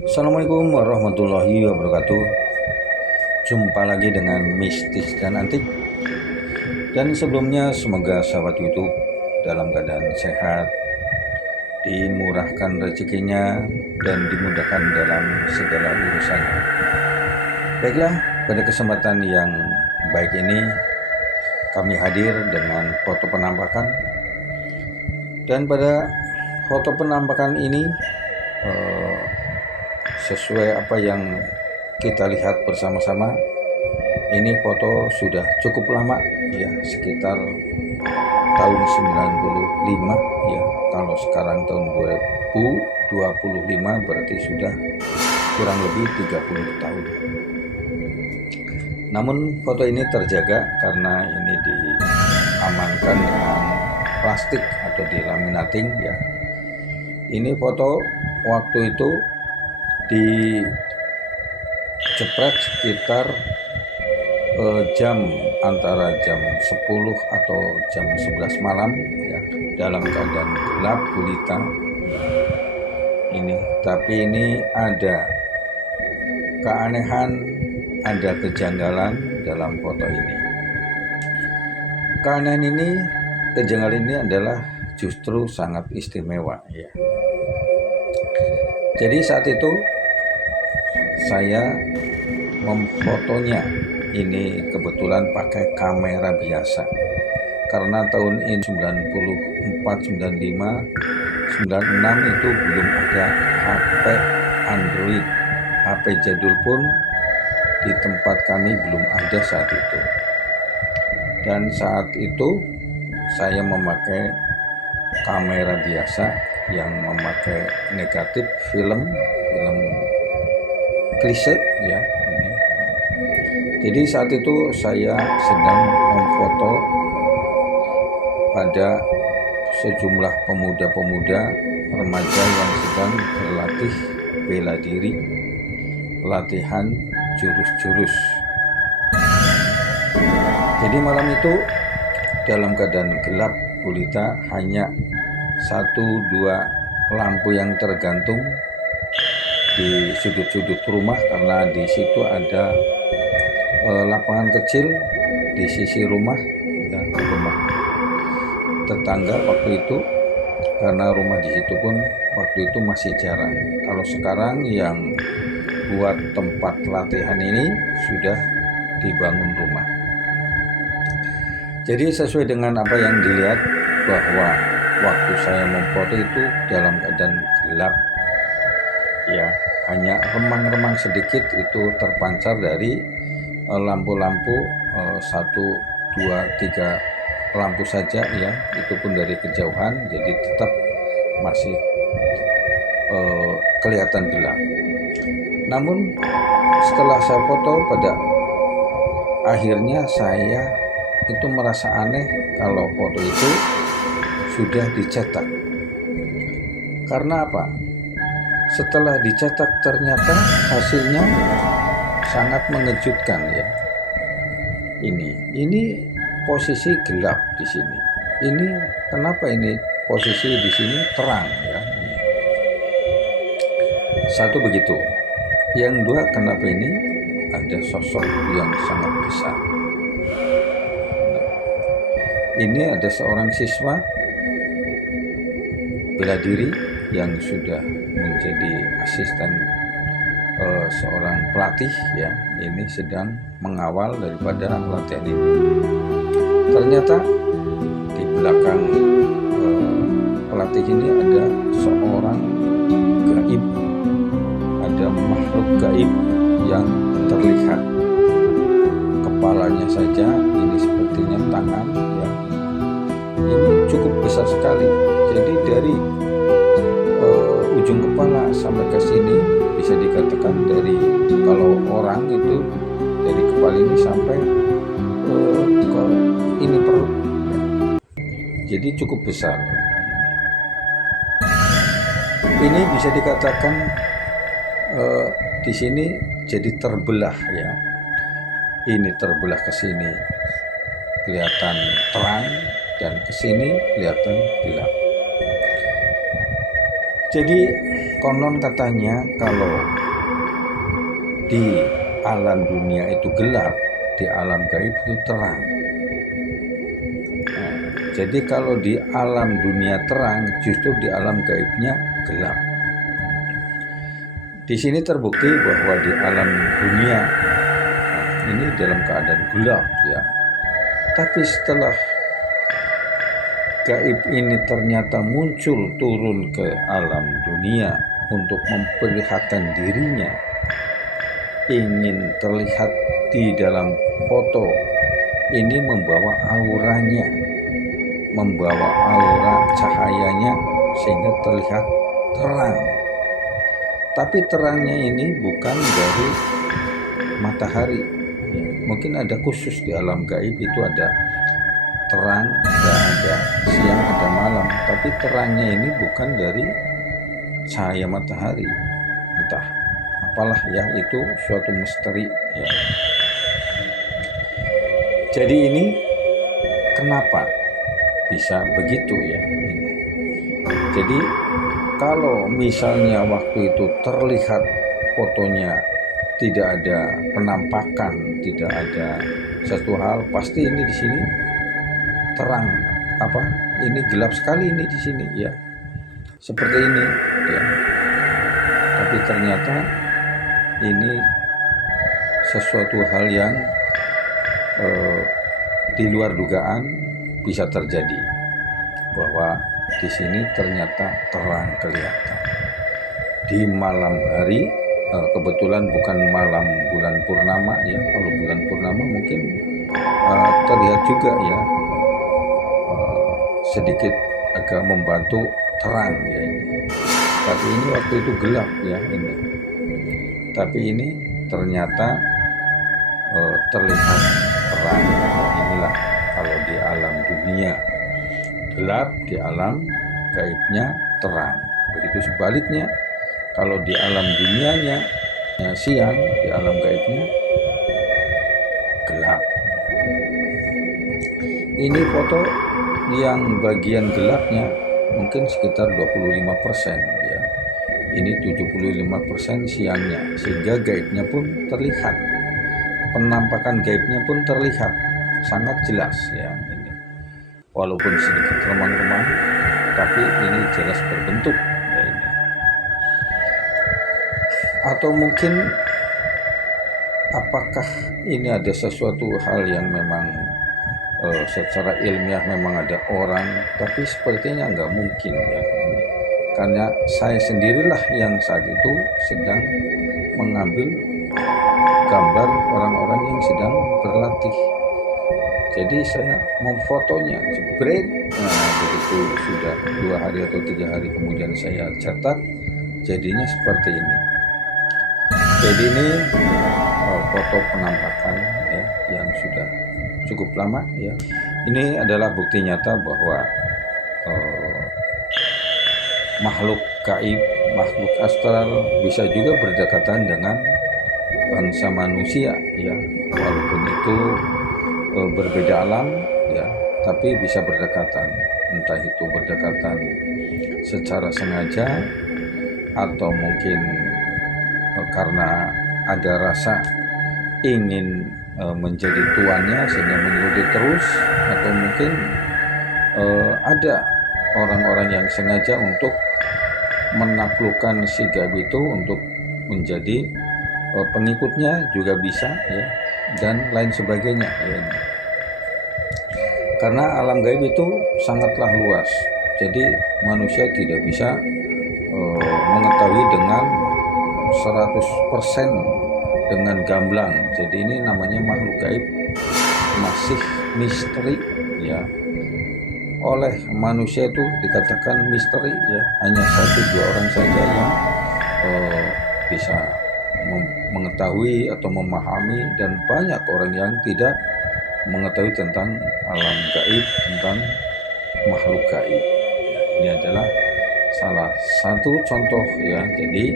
Assalamualaikum warahmatullahi wabarakatuh. Jumpa lagi dengan Mistis dan Antik. Dan sebelumnya semoga sahabat YouTube dalam keadaan sehat, dimurahkan rezekinya dan dimudahkan dalam segala urusan. Baiklah, pada kesempatan yang baik ini kami hadir dengan foto penampakan. Dan pada foto penampakan ini sesuai apa yang kita lihat bersama-sama, ini foto sudah cukup lama ya, sekitar tahun 95 ya. Kalau sekarang tahun 2025 berarti sudah kurang lebih 30 tahun. Namun foto ini terjaga karena ini diamankan dengan plastik atau dilaminating ya. Ini foto waktu itu dijepret sekitar antara jam 10 atau jam 11 malam ya, dalam keadaan gelap gulita ini. Tapi ini ada keanehan, ada kejanggalan dalam foto ini. Keanehan ini, kejanggalan ini adalah justru sangat istimewa ya. Jadi saat itu saya memfotonya ini kebetulan pakai kamera biasa, karena tahun ini 94, 95, 96 itu belum ada HP Android. HP jadul pun di tempat kami belum ada saat itu. Dan saat itu saya memakai kamera biasa yang memakai negatif film klise ya ini. Jadi saat itu saya sedang memfoto pada sejumlah pemuda-pemuda remaja yang sedang berlatih bela diri, latihan jurus-jurus. Jadi malam itu dalam keadaan gelap gulita, hanya 1-2 lampu yang tergantung di sudut-sudut rumah, karena di situ ada lapangan kecil di sisi rumah dan rumah tetangga waktu itu, karena rumah di situ pun waktu itu masih jarang. Kalau sekarang yang buat tempat latihan ini sudah dibangun rumah. Jadi sesuai dengan apa yang dilihat, bahwa waktu saya memfoto itu dalam keadaan gelap ya, hanya remang-remang sedikit itu terpancar dari lampu-lampu 1, 2, 3 lampu saja ya, itu pun dari kejauhan, jadi tetap masih kelihatan gelap. Namun setelah saya foto, pada akhirnya saya itu merasa aneh kalau foto itu sudah dicetak. Karena apa? Setelah dicetak ternyata hasilnya sangat mengejutkan ya. Ini posisi gelap di sini. Ini kenapa ini posisi di sini terang ya? Satu begitu. Yang dua, kenapa ini ada sosok yang sangat besar? Ini ada seorang siswa bela diri yang sudah menjadi asisten seorang pelatih ya, ini sedang mengawal daripada latihan ini. Ternyata di belakang pelatih ini ada seorang gaib, ada makhluk gaib yang terlihat. Kepalanya saja ini sepertinya tangan ya, ini cukup besar sekali. Jadi dari ujung kepala sampai ke sini bisa dikatakan, dari kalau orang itu dari kepala ini sampai ke ini perut ya. Jadi cukup besar. Ini bisa dikatakan di sini jadi terbelah ya. Ini terbelah ke sini kelihatan terang, dan kesini kelihatan gelap. Jadi konon katanya kalau di alam dunia itu gelap, di alam gaib itu terang. Nah, jadi kalau di alam dunia terang, justru di alam gaibnya gelap. Di sini terbukti bahwa di alam dunia ini dalam keadaan gelap ya. Tapi setelah gaib ini ternyata muncul turun ke alam dunia untuk memperlihatkan dirinya, ingin terlihat di dalam foto ini, membawa auranya, membawa aura cahayanya sehingga terlihat terang. Tapi terangnya ini bukan dari matahari. Mungkin ada khusus di alam gaib itu ada terang, ada siang, ada malam. Tapi terangnya ini bukan dari cahaya matahari. Entah apalah ya, itu suatu misteri ya. Jadi ini kenapa bisa begitu ya? Jadi kalau misalnya waktu itu terlihat fotonya tidak ada penampakan, tidak ada satu hal, pasti ini di sini terang, apa? Ini gelap sekali ini di sini ya. Seperti ini ya. Tapi ternyata ini sesuatu hal yang di luar dugaan bisa terjadi, bahwa di sini ternyata terang kelihatan di malam hari. Kebetulan bukan malam bulan purnama ya. Kalau bulan purnama mungkin terlihat juga ya, sedikit agak membantu terang ya ini. Tapi ini waktu itu gelap ya ini. Tapi ini ternyata terlihat terang. Inilah kalau di alam dunia gelap, di alam gaibnya terang. Begitu sebaliknya, kalau di alam dunianya siang, di alam gaibnya gelap. Ini foto yang bagian gelapnya mungkin sekitar 25% ya. Ini 75% siangnya, sehingga gaibnya pun terlihat. Penampakan gaibnya pun terlihat sangat jelas ya ini. Walaupun sedikit remang-remang, tapi ini jelas berbentuk ya ini. Atau mungkin apakah ini ada sesuatu hal yang memang secara ilmiah memang ada orang, tapi sepertinya nggak mungkin ya ini. Karena saya sendirilah yang saat itu sedang mengambil gambar orang-orang yang sedang berlatih. Jadi saya memfotonya, jebret. Nah, begitu sudah 2 hari atau 3 hari kemudian saya cetak, jadinya seperti ini. Jadi ini foto penampakan ya, yang sudah cukup lama ya. Ini adalah bukti nyata bahwa makhluk gaib, makhluk astral bisa juga berdekatan dengan bangsa manusia ya, walaupun itu berbeda alam ya, tapi bisa berdekatan. Entah itu berdekatan secara sengaja atau mungkin karena ada rasa ingin menjadi tuannya sehingga mengikuti terus, atau mungkin ada orang-orang yang sengaja untuk menaklukkan si gaib itu untuk menjadi pengikutnya juga bisa ya, dan lain sebagainya ya. Karena alam gaib itu sangatlah luas, jadi manusia tidak bisa mengetahui dengan 100% dengan gamblang. Jadi ini namanya makhluk gaib masih misteri ya. Oleh manusia itu dikatakan misteri ya, hanya 1-2 orang saja yang bisa mengetahui atau memahami, dan banyak orang yang tidak mengetahui tentang alam gaib, tentang makhluk gaib. Ini adalah salah satu contoh ya. Jadi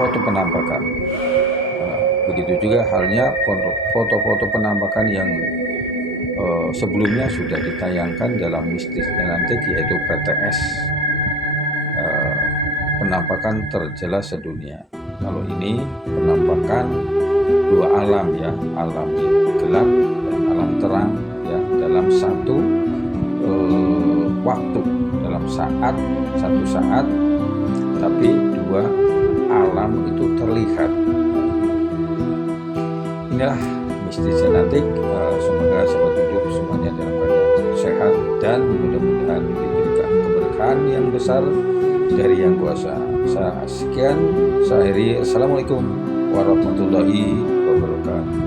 foto penampakan, begitu juga halnya foto-foto penampakan yang sebelumnya sudah ditayangkan dalam Mistis Genetik, yaitu PTS, penampakan terjelas sedunia. Kalau ini penampakan dua alam ya, alam gelap dan alam terang ya, dalam satu waktu, dalam satu saat, tapi dua alam itu terlihat. Inilah Mistis Genetik. Semoga sobat tujuh semuanya dalam keadaan sehat dan mudah-mudahan diberikan keberkahan yang besar dari Yang Kuasa. Sekian, saya akhiri. Assalamualaikum warahmatullahi wabarakatuh.